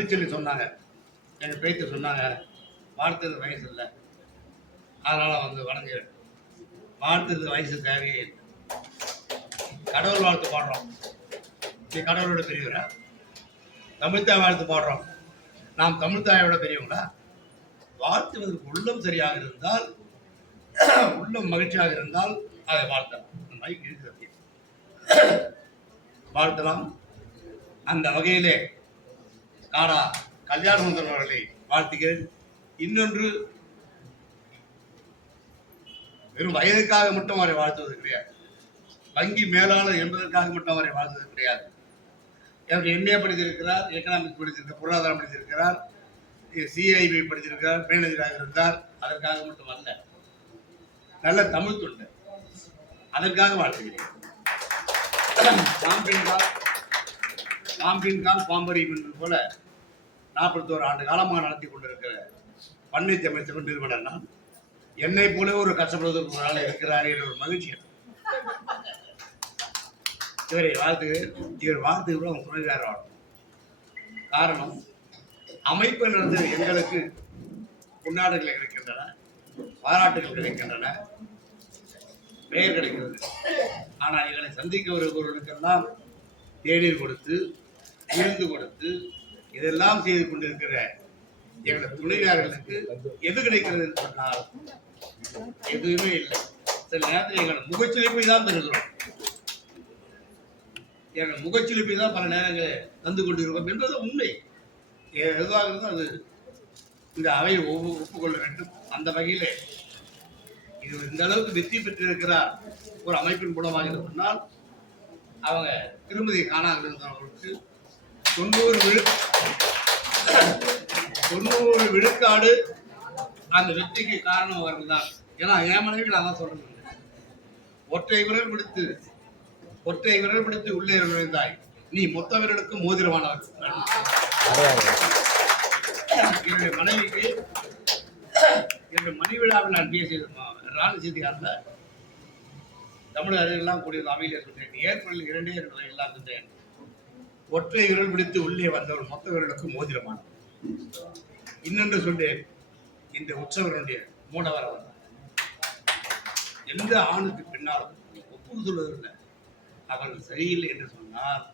அன்பு சொல்லி சொன்னாங்க. எங்கள் பேச்சு சொன்னாங்க, வாழ்த்துறது வயசு இல்லை, அதனால் வந்து வணங்க வாழ்த்துறது வயசு தேவையே இல்லை. கடவுள் வாழ்த்து பாடுறோம், நீ கடவுளோட பெரியவரா? தமிழ்த்தாய் வாழ்த்து பாடுறோம், நாம் தமிழ்த்தாயோட பெரியவங்களா? வாழ்த்துவதற்கு உள்ளம் சரியாக இருந்தால், உள்ளம் மகிழ்ச்சியாக இருந்தால் அதை வாழ்த்தலாம். மைக் இருக்கிறது, வாழ்த்தலாம். அந்த வகையிலே காடா கல்யாணசுந்தரம் அவர்களை வாழ்த்துகிறேன். இன்னொன்று, வெறும் வயதுக்காக மட்டும் அவரை வாழ்த்துவது கிடையாது, வங்கி மேலாளர் என்பதற்காக மட்டும் அவரை வாழ்த்துவது கிடையாது. எனக்கு எம்ஏ படித்திருக்கிறார், எக்கனாமிக்ஸ் படித்திருக்கிறார், பொருளாதாரம் படித்திருக்கிறார், சிஐபி படித்திருக்கிறார், மேனேஜராக இருந்தார். அதற்காக மட்டும் அல்ல, நல்ல தமிழ் தொண்டு, அதற்காக வாழ்த்துகிறேன். காம்பின்கால் பாம்பரியம் என்று போல 41 ஆண்டு காலமாக நடத்தி கொண்டிருக்கிற பண்ணை தமிழ் தமிழ் நிறுவனம் நான் என்னை போல ஒரு கஷ்டப்படுவதற்கு ஒரு ஆள் இருக்கிறார் என்ற ஒரு மகிழ்ச்சி. இவர் வாழ்த்து கூட அவங்க துணைவியார் வாழும். காரணம், அமைப்பு நடந்து எங்களுக்கு கொண்டாடுகள் கிடைக்கின்றன, பாராட்டுகள் கிடைக்கின்றன, பெயர் கிடைக்கிறது. ஆனால் எங்களை சந்திக்க வருபவர்களுக்கெல்லாம் தேநீர் கொடுத்து, விருந்து கொடுத்து, இதெல்லாம் செய்து கொண்டிருக்கிற எங்களது துணைவியார்களுக்கு எது கிடைக்கிறது என்று சொன்னால் எதுவுமே இல்லை. சில நேரத்தில் எங்களோட முகச்சிலிப்பை தான் பெறுகிறோம், எங்கள் முகச்சிலிப்பை தான் பல நேரங்கள் தந்து கொண்டிருக்கோம் என்பது உண்மை. எதுவாக இருந்தால் அது இந்த அவை ஒப்புக்கொள்ள வேண்டும். அந்த வகையிலே இது இந்த அளவுக்கு வெற்றி பெற்றிருக்கிறார் ஒரு அமைப்பின் மூலமாக சொன்னால், அவங்க திருமதி காணாமல் இருந்தவர்களுக்கு 90 விழுக்காடு அந்த வெற்றிக்கு காரணம் அவர்கள் தான். ஏன்னா என் மனைவி நான் தான் சொல்றேன், ஒற்றை விரல் பிடித்து உள்ளே நுழைந்தாய், நீ மொத்த விரலுக்கு மோதிரமானவர். என்னுடைய மனைவிக்கு என்னுடைய மணி விழாவில் நான் பேசியிருந்தோம் ராணி செய்தியாளர் தமிழ் அறிவெல்லாம் கூடிய அவையிலே சொல்றேன், ஏற்படில் 2 எல்லாம் சொல்றேன். ஒற்றை விரல் பிடித்து உள்ளே வந்தவர் மொத்த விரலுக்கு மோதிரமானவர். இன்னொன்று சொல்றேன், இந்த உற்சவருடைய மூடவர் அவர். எந்த ஆணுக்கு பின்னாலும் ஒப்புக்கு சொல்வதில்லை, அவர்கள் சரியில்லை என்று சொன்னால்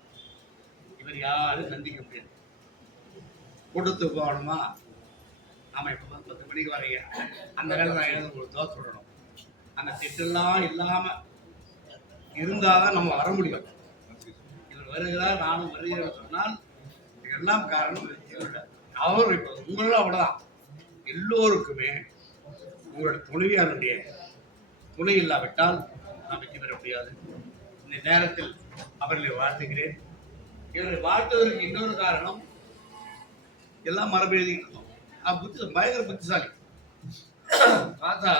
இவர் யாரும் சந்திக்க முடியாது. கூட்டத்துக்கு போகணுமா, நாம இப்போ 10 மணிக்கு வரீங்க, அந்த வேலை நான் எழுத ஒரு தோசை சொல்லணும், அந்த திட்டெல்லாம் இல்லாமல் இருந்தால்தான் நம்ம வர முடியும். இவர் வருகிறார், நானும் வருகிறேன் சொன்னால் இதெல்லாம் காரணம் அவர். இப்போ உங்களெல்லாம் அவ்வளோதான், எல்லோருக்குமே உங்களோட துணைவியாருடைய துணை இல்லாவிட்டால் நாம் வெற்றி பெற முடியாது. இந்த நேரத்தில் அவர்களை வாழ்த்துகிறேன். இவரை வாழ்த்துவதற்கு இன்னொரு காரணம், எல்லாம் மரபு எழுதிக்கிட்டு இருந்தோம். பயங்கர புத்திசாலி, பார்த்தா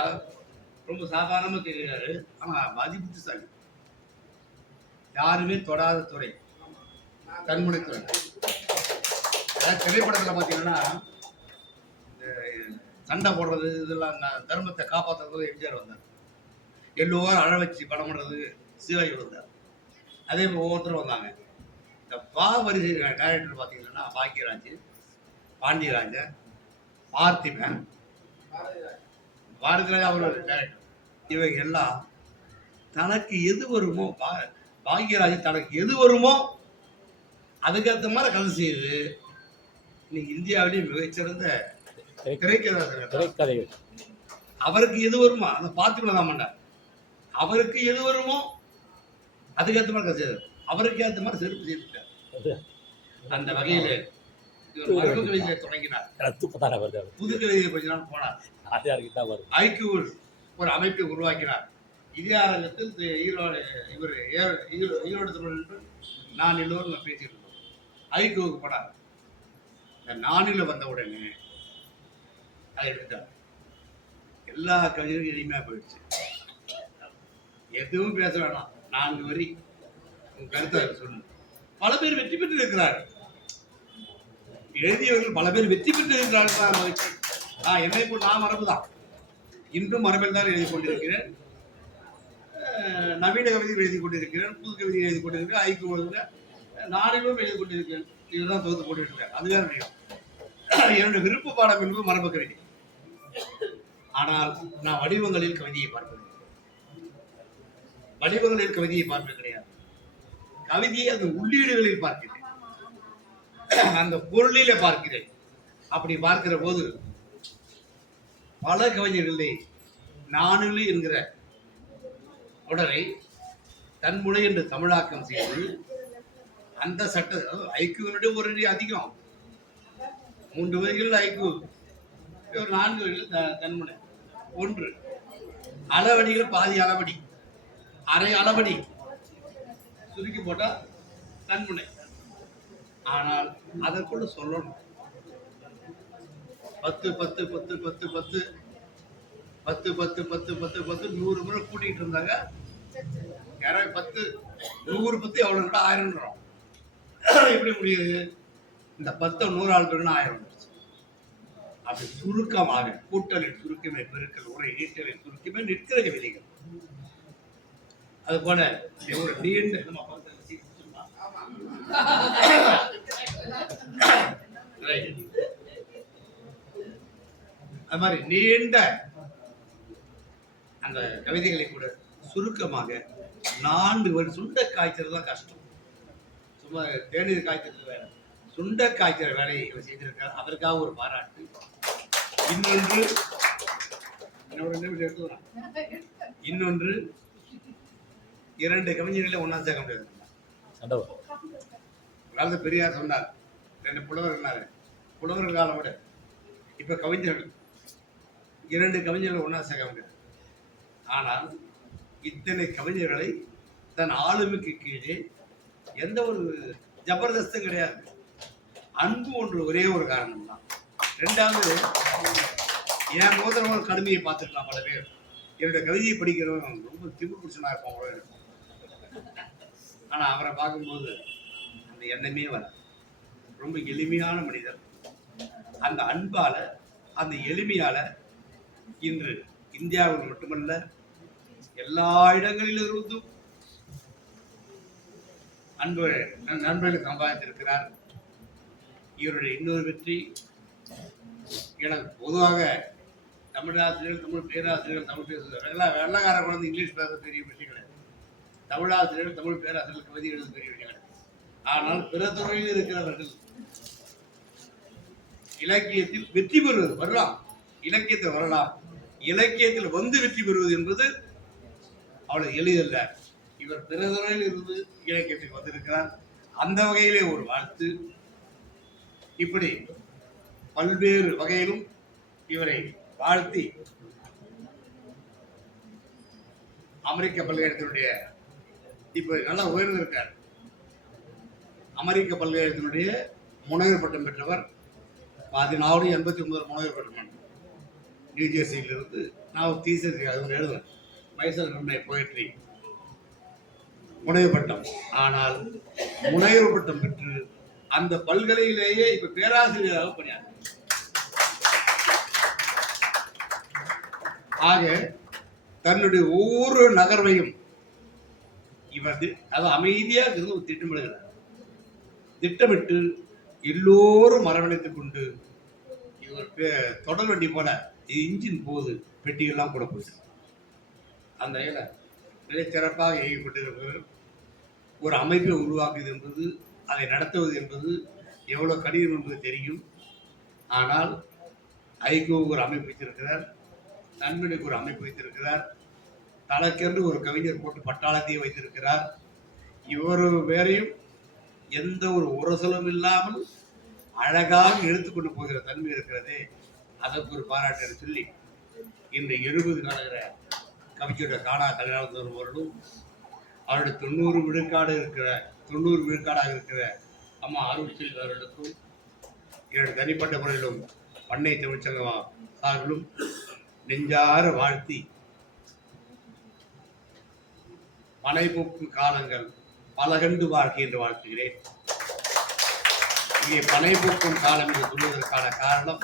ரொம்ப சாதாரணமாக தெரிகிறாரு, ஆனால் அதி புத்திசாலி. யாருமே தொடாத துறை கண்முனைத்துறை. திரைப்படத்தில் பார்த்தீங்கன்னா சண்டை போடுறது இதெல்லாம், தர்மத்தை காப்பாற்றுறது எம்ஜிஆர் வந்தார், எல்லோரும் அழ வச்சு படம் பண்ணுறது சிவாஜி வந்தார். அதே மாதிரி ஒவ்வொருத்தரும் வந்தாங்க. இந்த வரிசை டைரக்டர் பார்த்தீங்கன்னா பாக்கியராஜ், பாண்டியராஜன், பார்த்திபன், பாரதிராஜா அவரோட டைரக்டர். இவங்க எல்லாம் தனக்கு எது வருமோ, பாக்கியராஜ் தனக்கு எது வருமோ அதுக்கேற்ற மாதிரி கதை செய்யுது. இன்னைக்கு இந்தியாவிலேயே மிகச்சிறந்த திரைக்கதை. அவருக்கு எது வருமோ அதை பார்த்துக்கலாம் தான் மாட்டார். அவருக்கு எது வருமோ அதுக்கேற்ற மாதிரி கதை செய்தார், அவருக்கு ஏற்ற மாதிரி செருப்பு செய்துட்டார். அந்த வகையில் மரபு கவிதையை தொடங்கினார், புது கவிதையை கொஞ்ச நாள் போனார், ஐக்கிய ஒரு அமைப்பை உருவாக்கினார். இதே அரங்கத்தில் ஈரோடு தமிழ் நான் எல்லோரும் பேசிட்டு இருந்தோம். ஐக்கியவுக்கு போனார். இந்த நானில் வந்த உடனே அதை எடுத்தார். எல்லா கவிதையும் இனிமையாக போயிடுச்சு. எதுவும் பேச வேணாம், 4 வரி உங்க கருத்தை சொல்லு. பல பேர் வெற்றி பெற்று இருக்கிறார்கள், எழுதியவர்கள் பல பேர் வெற்றி பெற்று இருக்கிறார்கள். என்னை இப்போ நான் மரபு தான், இன்றும் மரபில் தான் எழுதி கொண்டிருக்கிறேன். நவீன கவிதை எழுதி கொண்டிருக்கிறேன், புது கவிதை எழுதி கொண்டிருக்கிறேன், ஐக்கிய நானிலும் எழுதி கொண்டிருக்கிறேன். இதுதான் தொகுத்து போட்டுட்டு இருக்காங்க. அது வேற விஷயம். என்னுடைய விருப்ப பாடம் என்பது மரபு கவிதை. ஆனால் நான் வடிவங்களில் கவிதையை பார்ப்பது, வடிவங்களில் கவிதையை பார்ப்பது கிடையாது. கவிதையை அந்த உள்ளீடுகளில் பார்க்கிறேன், அந்த பொருளில பார்க்கிறேன். அப்படி பார்க்கிற போது பல கவிஞர்களே நானுலி என்கிற தொடரை தன்முனை என்று தமிழாக்கம் செய்து அந்த சட்ட ஐக்கியனுடைய ஒரு அடி அதிகம், 3 வரிகள் ஐக்கு, 4 வரிகள் தன்முனை, 1 அளவடிகள் பாதி அளவடி, அரை அளவடி சுருக்கி போட்டா தன்முனை. ஆனால் அதற்குள்ள சொல்லணும் 10 10 10 10 10 10 10 10 10 10 100 முறை கூட்டிகிட்டு இருந்தாங்க. யாராவது 10 100 10 எவ்வளோ இருக்கா 1000. எப்படி முடியுது? இந்த 10 100 ஆள் பேருன்னு 1000 வந்துருச்சு. அப்படி சுருக்கமாக கூட்டலில் சுருக்கமே பெருக்கல் உரை நீட்டலில் சுருக்கமே நிற்கிற கவிதைகள். அது போல ஒரு நீண்ட அது மாதிரி நீண்ட அந்த கவிதைகளை கூட சுருக்கமாக 4 வரி. சுண்ட காய்ச்சல் தான் கஷ்டம், சும்மா தேநீர் காய்ச்சல் வேற, சுண்ட காய்ச்சல் வேலையை இவர் செய்திருக்கார். அதற்காக ஒரு பாராட்டு. இன்னொன்று இன்னொன்று 2 கவிஞர்களை ஒன்னா சேர்க்க முடியாது. அதாவது பெரியார் சொன்னார் 2 புலவர்கள், புலவர்கள் காலம் விட இப்ப கவிஞர்கள் 2 கவிஞர்களை ஒன்னா சேர்க்க முடியாது. ஆனால் இத்தனை கவிஞர்களை தன் ஆளுமைக்கு கீழே எந்த ஒரு ஜபர்தஸ்தும் கிடையாது. அன்பு ஒன்று ஒரே ஒரு காரணம் தான். 2வது, என் முதல்ல கடுமையை பார்த்துருக்கலாம் பல பேர். என்னுடைய கவிதையை படிக்கிறவங்க ரொம்ப திமிர் புடிச்சனா இருப்பாங்க. ஆனா அவரை பார்க்கும்போது அந்த எண்ணமே வர ரொம்ப எளிமையான மனிதர். அந்த அன்பால அந்த எளிமையால இன்று இந்தியாவில் மட்டுமல்ல எல்லா இடங்களிலிருந்தும் நண்பர்களை சம்பாதித்திருக்கிறார். இவருடைய இன்னொரு வெற்றி, எனக்கு பொதுவாக தமிழ் ஆசிரியர்கள், தமிழ் பேராசிரியர்கள் தமிழ் பேசுகிறார். வெள்ளக்கார குழந்தை இங்கிலீஷ் பேச பெரிய விஷயம் கிடையாது. தமிழ் ஆசிரியர்கள் தமிழ் பேராசிரியர்கள் கவிதை எழுத பெரிய விஷயம் கிடையாது. ஆனால் பிற துறையில் இருக்கிறவர்கள் இலக்கியத்தில் வெற்றி பெறுவது வரலாம், இலக்கியத்தில் வரலாம். இலக்கியத்தில் வந்து வெற்றி பெறுவது என்பது அவ்வளவு எளிதல்ல. இவர் பிற துறையில் இருந்து இலக்கியத்துக்கு வந்திருக்கிறார். அந்த வகையிலே ஒரு வாழ்த்து. இப்படி பல்வேறு வகையிலும் இவரை வாழ்த்தி அமெரிக்க பல்கலைக்கழகத்தினுடைய இப்ப நல்லா உயர்ந்திருக்கார். அமெரிக்க பல்கலைக்கழகத்தினுடைய முனைவர் பட்டம் பெற்றவர். 1989 முனைவர் பட்டம், நியூஜெர்சியிலிருந்து. நான் ஒரு தீசஸ் எழுதுவேன், மைசல் ரம்னை போயட்ரி, முனைவர் பட்டம். ஆனால் முனைவர் பட்டம் பெற்று அந்த பல்கலையிலேயே இப்ப பேராசிரியராக பணியாற்ற. ஆக தன்னுடைய ஒவ்வொரு நகர்வையும் இவர் அது அமைதியாக இருந்து திட்டமிடுகிறார். திட்டமிட்டு எல்லோரும் அரவணைத்துக் கொண்டு இவர் தொடர் வண்டி போல இன்ஜின் போது பெட்டிகள்லாம் கூட போயிட்டு அந்த மிக சிறப்பாக இயக்கப்பட்டிருக்கிறது. ஒரு அமைப்பை உருவாக்குவது என்பது, அதை நடத்துவது என்பது எவ்வளவு கடினம் என்பது தெரியும். ஆனால் ஐகோவுக்கு ஒரு அமைப்பு வைத்திருக்கிறார், நண்பனுக்கு ஒரு அமைப்பு வைத்திருக்கிறார், தனக்கென்று ஒரு கவிஞர் போட்டு பட்டாளத்தையே வைத்திருக்கிறார். இவர் வேறையும் எந்த ஒரு உரசலும் இல்லாமல் அழகாக எடுத்துக்கொண்டு போகிற தன்மை இருக்கிறதே, அதற்கு ஒரு பாராட்டு சொல்லி இந்த 70 காலகிற கவிஞருடைய காணா கல்யாணத்தோடு அவர்களும் அவருடைய 90 விழுக்காடாக இருக்கிற அம்மா அருள்செல்வி அவர்களுக்கும் என்னுடைய தனிப்பட்ட முறையிலும் பண்ணை தமிழ்ச்சங்கம் சார்பிலும் நெஞ்சார வாழ்த்தி, பனைபூக்கும் காலங்கள் பல கண்டு வாழ்க்கை என்று வாழ்த்துகிறேன். இங்கே பனைபூக்கும் காலம் என்று சொல்வதற்கான காரணம்,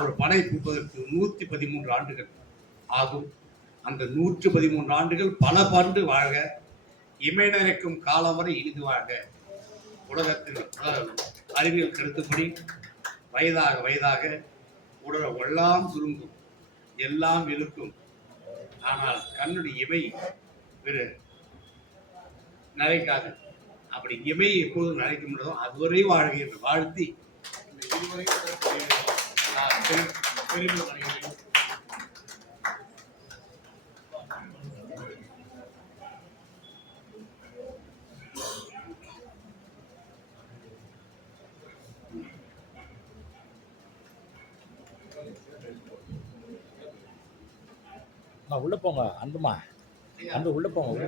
ஒரு பனை பூப்பதற்கு 113 ஆண்டுகள் ஆகும். அந்த 113 ஆண்டுகள் பல பண்டு வாழ்க, இமை நிறைக்கும் காலம் வரை இனிது வாழ்க. உலகத்தில் அறிவியல் கருத்துப்படி வயதாக வயதாக உடல் எல்லாம் சுருங்கும், எல்லாம் இருக்கும். ஆனால் கண்ணுடைய இமை வேறு நரைக்காது. அப்படி இமை எப்போதும் நரைக்க முடியாதோ அதுவரை வாழ்க என்று வாழ்த்தி பெருமை அடைகிறேன். உள்ள போங்க அன்புமா, அன்பு உள்ள போங்க. உள்ள